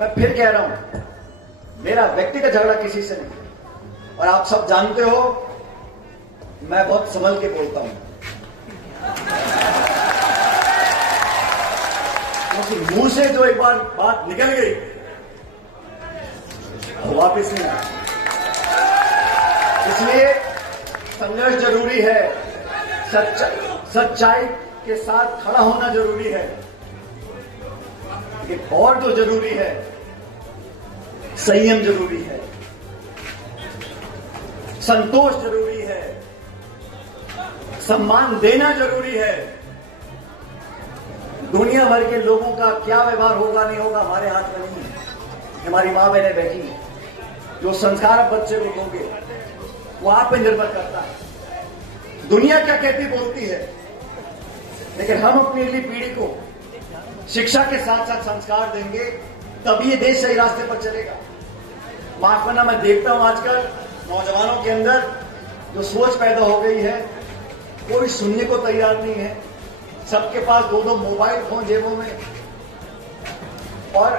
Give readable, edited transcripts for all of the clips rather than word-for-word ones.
मैं फिर कह रहा हूं, मेरा व्यक्तिगत झगड़ा किसी से नहीं, और आप सब जानते हो मैं बहुत संभल के बोलता हूं, क्योंकि मुंह से जो एक बार बात निकल गई वो वापस नहीं आती। इसलिए संघर्ष जरूरी है, सच्चाई के साथ खड़ा होना जरूरी है, लेकिन और जो जरूरी है संयम जरूरी है, संतोष जरूरी है, सम्मान देना जरूरी है। दुनिया भर के लोगों का क्या व्यवहार होगा नहीं होगा हमारे हाथ में नहीं है। हमारी मां बहनें बैठी हैं, जो संस्कार आप बच्चे को दोगे वो आप पे निर्भर करता है। दुनिया क्या कहती बोलती है, लेकिन हम अपनी अगली पीढ़ी को शिक्षा के साथ साथ संस्कार देंगे, तब ये देश सही रास्ते पर चलेगा। माफ करना, मैं देखता हूं आजकल नौजवानों के अंदर जो सोच पैदा हो गई है, कोई सुनने को तैयार नहीं है। सबके पास दो दो मोबाइल फोन जेबों में, और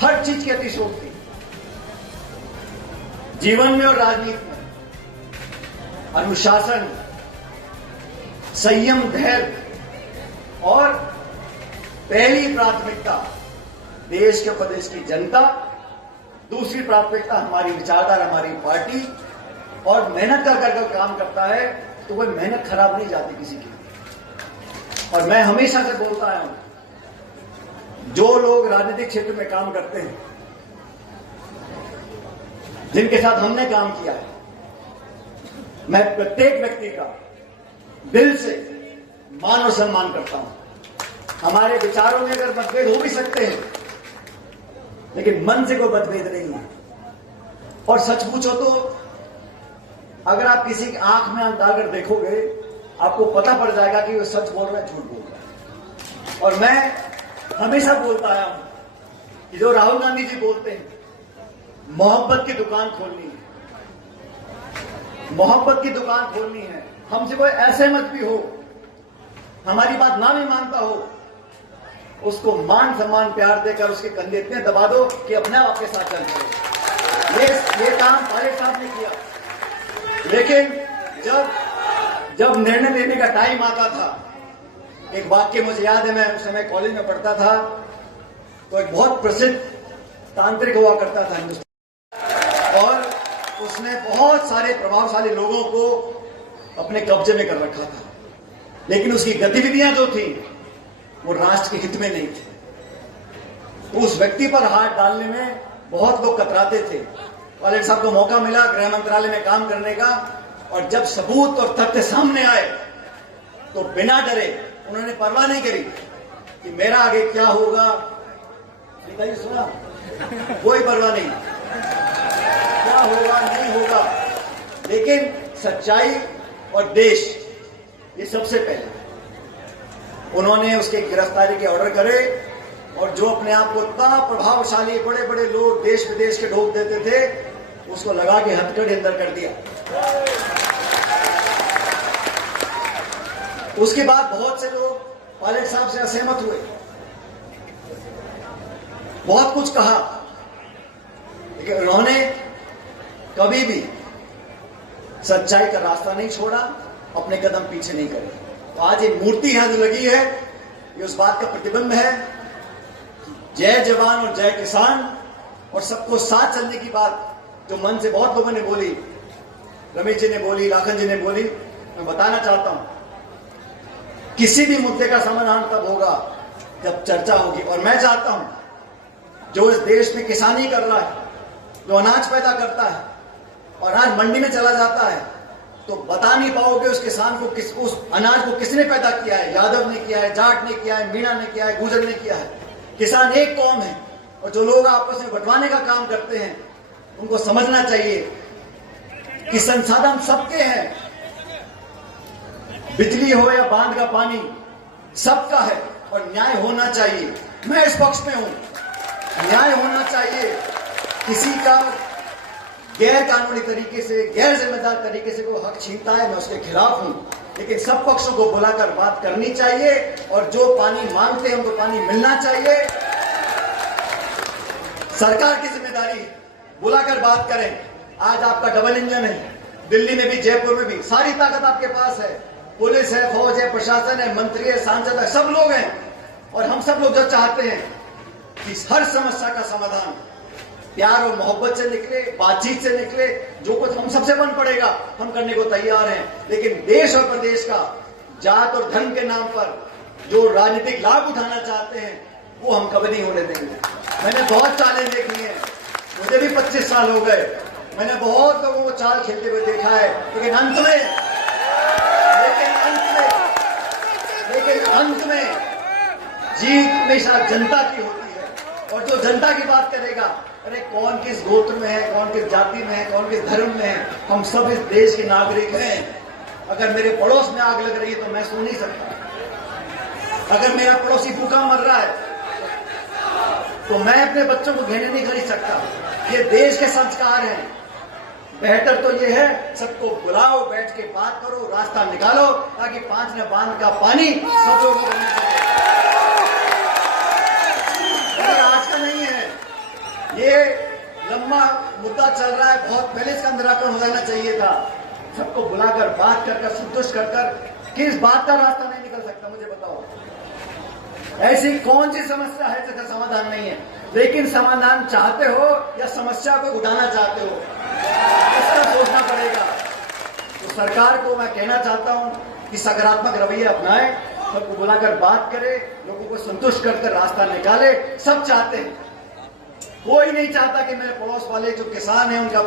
हर चीज की अतिशयोक्ति जीवन में और राजनीति में। अनुशासन, संयम, धैर्य, और पहली प्राथमिकता देश के प्रदेश की जनता, दूसरी प्राथमिकता हमारी विचारधारा, हमारी पार्टी। और मेहनत कर काम करता है तो वह मेहनत खराब नहीं जाती किसी की। और मैं हमेशा से बोलता आया हूं, जो लोग राजनीतिक क्षेत्र में काम करते हैं, जिनके साथ हमने काम किया है, मैं प्रत्येक व्यक्ति का दिल से मान और सम्मान करता हूं। हमारे विचारों में अगर मतभेद हो भी सकते हैं, लेकिन मन से कोई मतभेद नहीं है। और सच पूछो तो अगर आप किसी की आंख में आंख डालकर देखोगे, आपको पता पड़ जाएगा कि वो सच बोल रहा है, झूठ बोल रहा है। और मैं हमेशा बोलता आया हूं कि जो राहुल गांधी जी बोलते हैं, मोहब्बत की दुकान खोलनी है, मोहब्बत की दुकान खोलनी है। हमसे कोई ऐसे मत भी हो, हमारी बात ना भी मानता हो, उसको मान सम्मान प्यार देकर उसके कंधे इतने दबा दो कि अपने आप आपके साथ चल पड़े। ये काम पायलट साहब ने किया। लेकिन जब निर्णय लेने का टाइम आता था, एक वाक्य मुझे याद है, मैं उस समय कॉलेज में पढ़ता था, तो एक बहुत प्रसिद्ध तांत्रिक हुआ करता था हिंदुस्तान, और उसने बहुत सारे प्रभावशाली लोगों को अपने कब्जे में कर रखा था, लेकिन उसकी गतिविधियां जो थी वो राष्ट्र के हित में नहीं थी। उस व्यक्ति पर हाथ डालने में बहुत लोग कतराते थे। पायलट साहब को मौका मिला गृह मंत्रालय में काम करने का, और जब सबूत और तथ्य सामने आए तो बिना डरे उन्होंने परवाह नहीं करी कि मेरा आगे क्या होगा। सुना, कोई परवाह नहीं, क्या होगा नहीं होगा, लेकिन सच्चाई और देश ये सबसे पहले। उन्होंने उसके गिरफ्तारी के ऑर्डर करे, और जो अपने आप को इतना प्रभावशाली बड़े बड़े लोग देश विदेश के ढोक देते थे, उसको लगा के हथकड़ी अंदर कर दिया। उसके बाद बहुत से लोग पायलट साहब से असहमत हुए, बहुत कुछ कहा, लेकिन उन्होंने कभी भी सच्चाई का रास्ता नहीं छोड़ा, अपने कदम पीछे नहीं करे। तो आज ये मूर्ति यहां जो लगी है, ये उस बात का प्रतिबिंब है, जय जवान और जय किसान, और सबको साथ चलने की बात जो मन से बहुत लोगों ने बोली, रमेश जी ने बोली, लाखन जी ने बोली, मैं बताना चाहता हूं, किसी भी मुद्दे का समाधान तब होगा जब चर्चा होगी। और मैं चाहता हूं, जो इस देश में किसानी कर रहा है, जो अनाज पैदा करता है और आज मंडी में चला जाता है, तो बता नहीं पाओगे उस किसान को, उस अनाज को किसने पैदा किया है। यादव ने किया है, जाट ने किया है, मीणा ने किया है, गुर्जर ने किया है। किसान एक कौम है, और जो लोग आपस में बंटवाने का काम करते हैं, उनको समझना चाहिए कि संसाधन सबके हैं। बिजली हो या बांध का पानी, सबका है, और न्याय होना चाहिए। मैं इस पक्ष में हूं, न्याय होना चाहिए। किसी का गैर कानूनी तरीके से, गैर जिम्मेदार तरीके से कोई हक छीनता है, मैं उसके खिलाफ हूं, लेकिन सब पक्षों को बुलाकर बात करनी चाहिए, और जो पानी मांगते हैं उनको पानी मिलना चाहिए। सरकार की जिम्मेदारी है, बुलाकर बात करें। आज आपका डबल इंजन है, दिल्ली में भी जयपुर में भी सारी ताकत आपके पास है, पुलिस है, फौज है, प्रशासन है, मंत्री है, सांसद है, सब लोग हैं। और हम सब लोग जो चाहते हैं कि हर समस्या का समाधान प्यार और मोहब्बत से निकले, बातचीत से निकले। जो कुछ हम सबसे बन पड़ेगा हम करने को तैयार हैं, लेकिन देश और प्रदेश का जात और धर्म के नाम पर जो राजनीतिक लाभ उठाना चाहते हैं वो हम कभी नहीं होने देंगे। मैंने बहुत चालें देखी हैं, मुझे भी 25 साल हो गए, मैंने बहुत लोगों को चाल खेलते हुए देखा है, लेकिन अंत में जीत हमेशा जनता की होती है। और जो जनता की बात करेगा, अरे कौन किस गोत्र में है, कौन किस जाति में है, कौन किस धर्म में है, हम सब इस देश के नागरिक हैं। अगर मेरे पड़ोस में आग लग रही है तो मैं सो नहीं सकता, अगर मेरा पड़ोसी भूखा मर रहा है तो मैं अपने बच्चों को गहने नहीं खरीद सकता। ये देश के संस्कार हैं। बेहतर तो ये है सबको बुलाओ, बैठ के बात करो, रास्ता निकालो, ताकि 5 ने बांध का पानी सब लोगों को मिल सके। आज का नहीं है, ये लंबा मुद्दा चल रहा है, बहुत पहले इसका निराकरण हो जाना चाहिए था। सबको बुलाकर बात कर संतुष्ट कर किस बात का रास्ता नहीं निकल सकता, मुझे बताओ। ऐसी कौन सी समस्या है जिसका समाधान नहीं है? लेकिन समाधान चाहते हो या समस्या को उठाना चाहते हो, इसका सोचना पड़ेगा। तो सरकार को मैं कहना चाहता हूं कि सकारात्मक रवैया अपनाए, सबको बुलाकर बात करे, लोगों को संतुष्ट कर रास्ता निकाले। सब चाहते हैं, कोई नहीं चाहता कि मेरे पड़ोस वाले जो किसान हैं उनका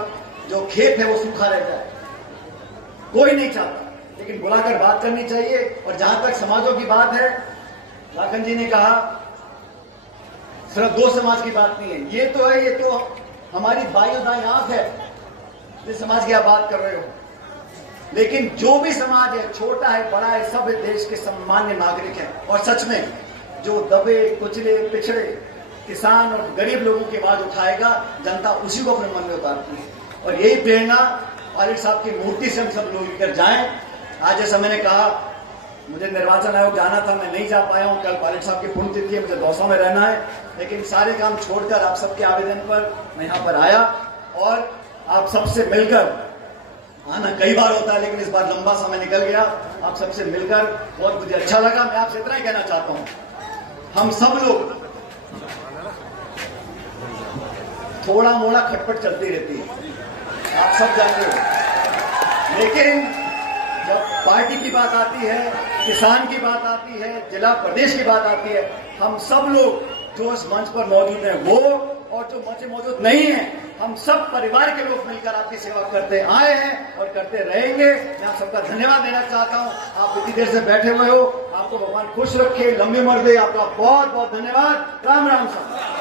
जो खेत है वो सूखा रह जाए, कोई नहीं चाहता। लेकिन बुलाकर बात करनी चाहिए। और जहां तक समाजों की बात है, लाखन जी ने कहा सिर्फ 2 समाज की बात नहीं है, ये तो हमारी बाईं दाईं आंख है जिस समाज की आप बात कर रहे हो। लेकिन जो भी समाज है, छोटा है बड़ा है, सब देश के सम्मान्य नागरिक हैं। और सच में जो दबे कुचले पिछड़े किसान और गरीब लोगों की आवाज उठाएगा, जनता उसी को अपने मन में उतारती है। और यही प्रेरणा पायलट साहब की मूर्ति से हम सब लोग लेकर जाएं। आज जैसा मैंने कहा, मुझे निर्वाचन आयोग जाना था, मैं नहीं जा पाया हूं। कल पायलट साहब की पुण्यतिथि है, मुझे दौसा में रहना है, लेकिन सारे काम छोड़कर आप सबके आवेदन पर मैं यहां पर आया और आप सबसे मिलकर आना कई बार होता है, लेकिन इस बार लंबा समय निकल गया। आप सबसे मिलकर बहुत मुझे अच्छा लगा। मैं आपसे इतना ही कहना चाहता हूं, हम सब लोग थोड़ा मोड़ा खटपट चलती रहती है, आप सब जानते हो, लेकिन जब पार्टी की बात आती है, किसान की बात आती है, जिला प्रदेश की बात आती है, हम सब लोग जो इस मंच पर मौजूद हैं वो और जो मंच मौजूद नहीं है, हम सब परिवार के लोग मिलकर आपकी सेवा करते आए हैं और करते रहेंगे। मैं आप सबका धन्यवाद देना चाहता हूं। आप इतनी देर से बैठे हुए हो, आपको भगवान खुश रखे, लंबी उम्र दे। आपका बहुत बहुत धन्यवाद। राम राम साहब।